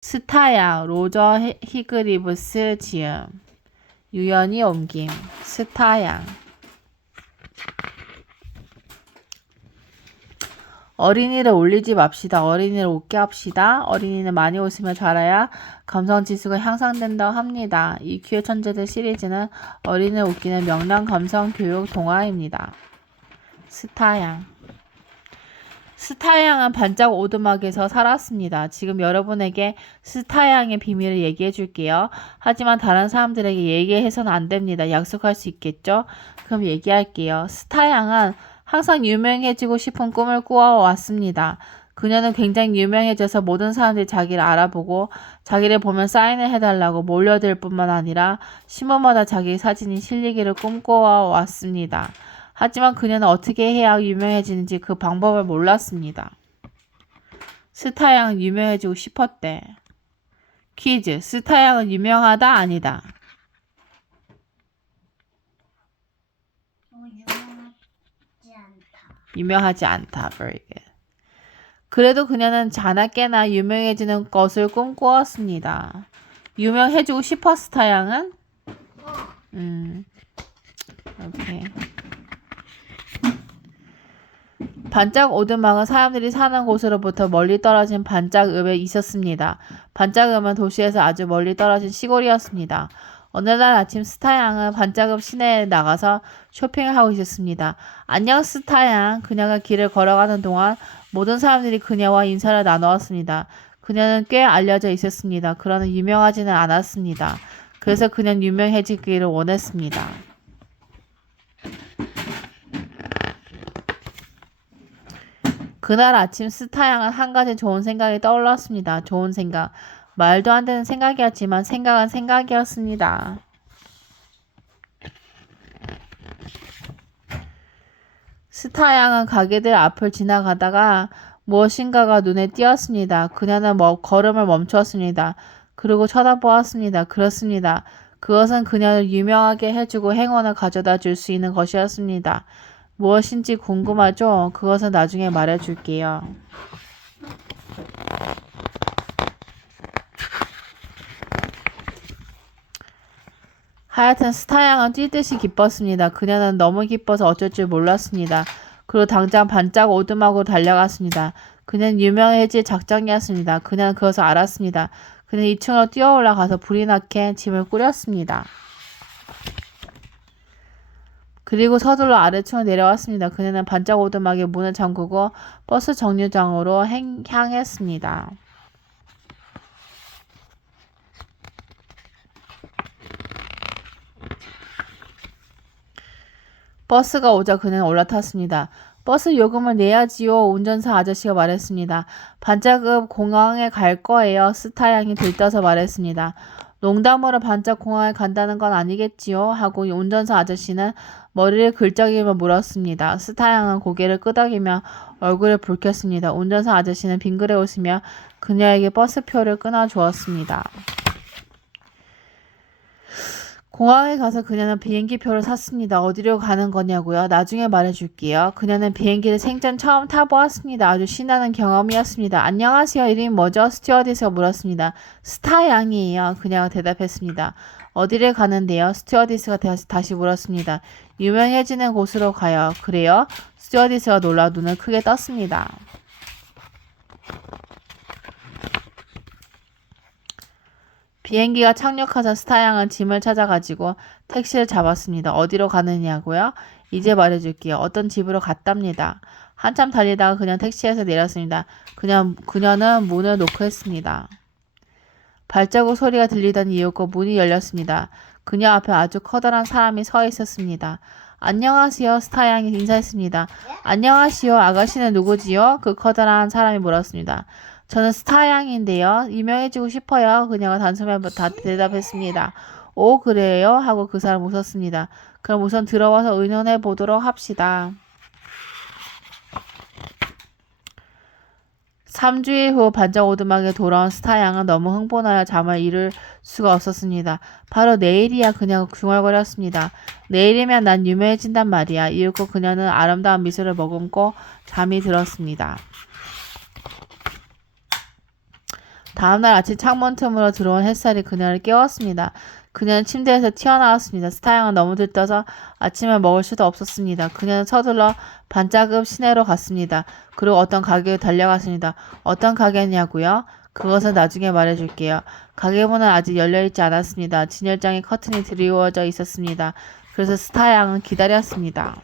스타양, 로저 히그리브스 지음. 유연히 옮김. 스타양. 어린이를 올리지 맙시다. 어린이를 웃게 합시다. 어린이는 많이 웃으며 자라야 감성지수가 향상된다고 합니다. EQ의 천재들 시리즈는 어린이를 웃기는 명랑 감성 교육 동화입니다. 스타양. 스타양은 반짝 오두막에서 살았습니다. 지금 여러분에게 스타양의 비밀을 얘기해 줄게요. 하지만 다른 사람들에게 얘기해서는 안 됩니다. 약속할 수 있겠죠? 그럼 얘기할게요. 스타양은 항상 유명해지고 싶은 꿈을 꾸어왔습니다. 그녀는 굉장히 유명해져서 모든 사람들이 자기를 알아보고 자기를 보면 사인을 해달라고 몰려들 뿐만 아니라 신문마다 자기 사진이 실리기를 꿈꿔왔습니다. 하지만 그녀는 어떻게 해야 유명해지는지 그 방법을 몰랐습니다. 스타양은 유명해지고 싶었대. 퀴즈. 스타양은 유명하다 아니다. 유명하지 않다. Very good. 그래도 그녀는 자나깨나 유명해지는 것을 꿈꾸었습니다. 유명해지고 싶어 스타양은? 오케이. 반짝 오두막은 사람들이 사는 곳으로부터 멀리 떨어진 반짝읍에 있었습니다. 반짝읍은 도시에서 아주 멀리 떨어진 시골이었습니다. 어느 날 아침 스타양은 반짝읍 시내에 나가서 쇼핑을 하고 있었습니다. 안녕 스타양. 그녀가 길을 걸어가는 동안 모든 사람들이 그녀와 인사를 나누었습니다. 그녀는 꽤 알려져 있었습니다. 그러나 유명하지는 않았습니다. 그래서 그녀는 유명해지기를 원했습니다. 그날 아침 스타양은 한 가지 좋은 생각이 떠올랐습니다. 좋은 생각. 말도 안 되는 생각이었지만 생각은 생각이었습니다. 스타양은 가게들 앞을 지나가다가 무엇인가가 눈에 띄었습니다. 그녀는 걸음을 멈추었습니다. 그리고 쳐다보았습니다. 그렇습니다. 그것은 그녀를 유명하게 해주고 행운을 가져다 줄 수 있는 것이었습니다. 무엇인지 궁금하죠? 그것은 나중에 말해줄게요. 하여튼 스타양은 뛰듯이 기뻤습니다. 그녀는 너무 기뻐서 어쩔 줄 몰랐습니다. 그리고 당장 반짝 오두막으로 달려갔습니다. 그녀는 유명해질 작정이었습니다. 그녀는 그것을 알았습니다. 그는 2층으로 뛰어 올라가서 불이 나게 짐을 꾸렸습니다. 그리고 서둘러 아래층으로 내려왔습니다. 그녀는 반짝 오두막의 문을 잠그고 버스 정류장으로 향했습니다. 버스가 오자 그는 올라탔습니다. 버스 요금을 내야지요. 운전사 아저씨가 말했습니다. 반짝읍 공항에 갈 거예요. 스타양이 들떠서 말했습니다. 농담으로 반짝 공항에 간다는 건 아니겠지요? 하고 운전사 아저씨는 머리를 긁적이며 물었습니다. 스타양은 고개를 끄덕이며 얼굴을 붉혔습니다. 운전사 아저씨는 빙그레 웃으며 그녀에게 버스표를 끊어주었습니다. 공항에 가서 그녀는 비행기표를 샀습니다. 어디로 가는 거냐고요? 나중에 말해줄게요. 그녀는 비행기를 생전 처음 타보았습니다. 아주 신나는 경험이었습니다. 안녕하세요. 이름이 뭐죠? 스튜어디스가 물었습니다. 스타양이에요. 그녀가 대답했습니다. 어디를 가는데요? 스튜어디스가 다시 물었습니다. 유명해지는 곳으로 가요. 그래요? 스튜어디스가 놀라 눈을 크게 떴습니다. 비행기가 착륙하자 스타양은 짐을 찾아가지고 택시를 잡았습니다. 어디로 가느냐고요? 이제 말해줄게요. 어떤 집으로 갔답니다. 한참 달리다가 그냥 택시에서 내렸습니다. 그녀는 문을 노크했습니다. 발자국 소리가 들리더니 이윽고 문이 열렸습니다. 그녀 앞에 아주 커다란 사람이 서 있었습니다. 안녕하세요. 스타양이 인사했습니다. 안녕하시오. 아가씨는 누구지요? 그 커다란 사람이 물었습니다. 저는 스타양인데요. 유명해지고 싶어요. 그녀가 단숨에 대답했습니다. 오, 그래요? 하고 그 사람 웃었습니다. 그럼 우선 들어와서 의논해 보도록 합시다. 3주일 후 반짝 오두막에 돌아온 스타양은 너무 흥분하여 잠을 이룰 수가 없었습니다. 바로 내일이야. 그녀가 중얼거렸습니다. 내일이면 난 유명해진단 말이야. 이윽고 그녀는 아름다운 미소를 머금고 잠이 들었습니다. 다음날 아침 창문 틈으로 들어온 햇살이 그녀를 깨웠습니다. 그녀는 침대에서 튀어나왔습니다. 스타양은 너무 들떠서 아침을 먹을 수도 없었습니다. 그녀는 서둘러 반짝업 시내로 갔습니다. 그리고 어떤 가게에 달려갔습니다. 어떤 가게냐고요? 그것은 나중에 말해줄게요. 가게 문은 아직 열려있지 않았습니다. 진열장의 커튼이 드리워져 있었습니다. 그래서 스타양은 기다렸습니다.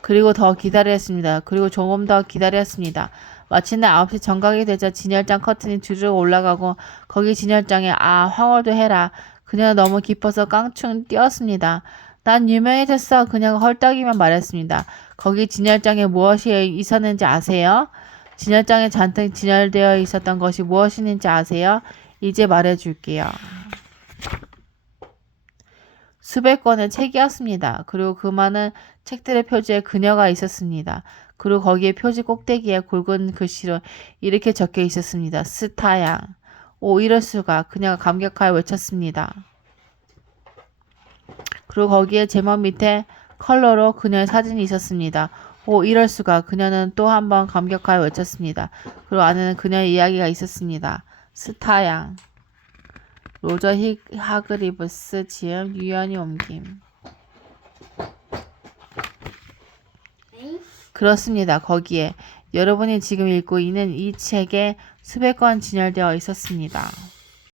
그리고 더 기다렸습니다. 그리고 조금 더 기다렸습니다. 마침내 9시 정각이 되자 진열장 커튼이 뒤로 올라가고 거기 진열장에 황홀도 해라. 그녀는 너무 기뻐서 깡충 뛰었습니다. 난 유명해졌어. 그녀가 헐떡이며 말했습니다. 거기 진열장에 무엇이 있었는지 아세요? 진열장에 잔뜩 진열되어 있었던 것이 무엇이는지 아세요? 이제 말해줄게요. 수백 권의 책이었습니다. 그리고 그 많은 책들의 표지에 그녀가 있었습니다. 그리고 거기에 표지 꼭대기에 굵은 글씨로 이렇게 적혀 있었습니다. 스타양. 오, 이럴 수가. 그녀가 감격하여 외쳤습니다. 그리고 거기에 제목 밑에 컬러로 그녀의 사진이 있었습니다. 오, 이럴 수가. 그녀는 또 한 번 감격하여 외쳤습니다. 그리고 안에는 그녀의 이야기가 있었습니다. 스타양. 로저 하그리브스 지음 유연히 옮김. 그렇습니다. 거기에 여러분이 지금 읽고 있는 이 책에 수백 권 진열되어 있었습니다.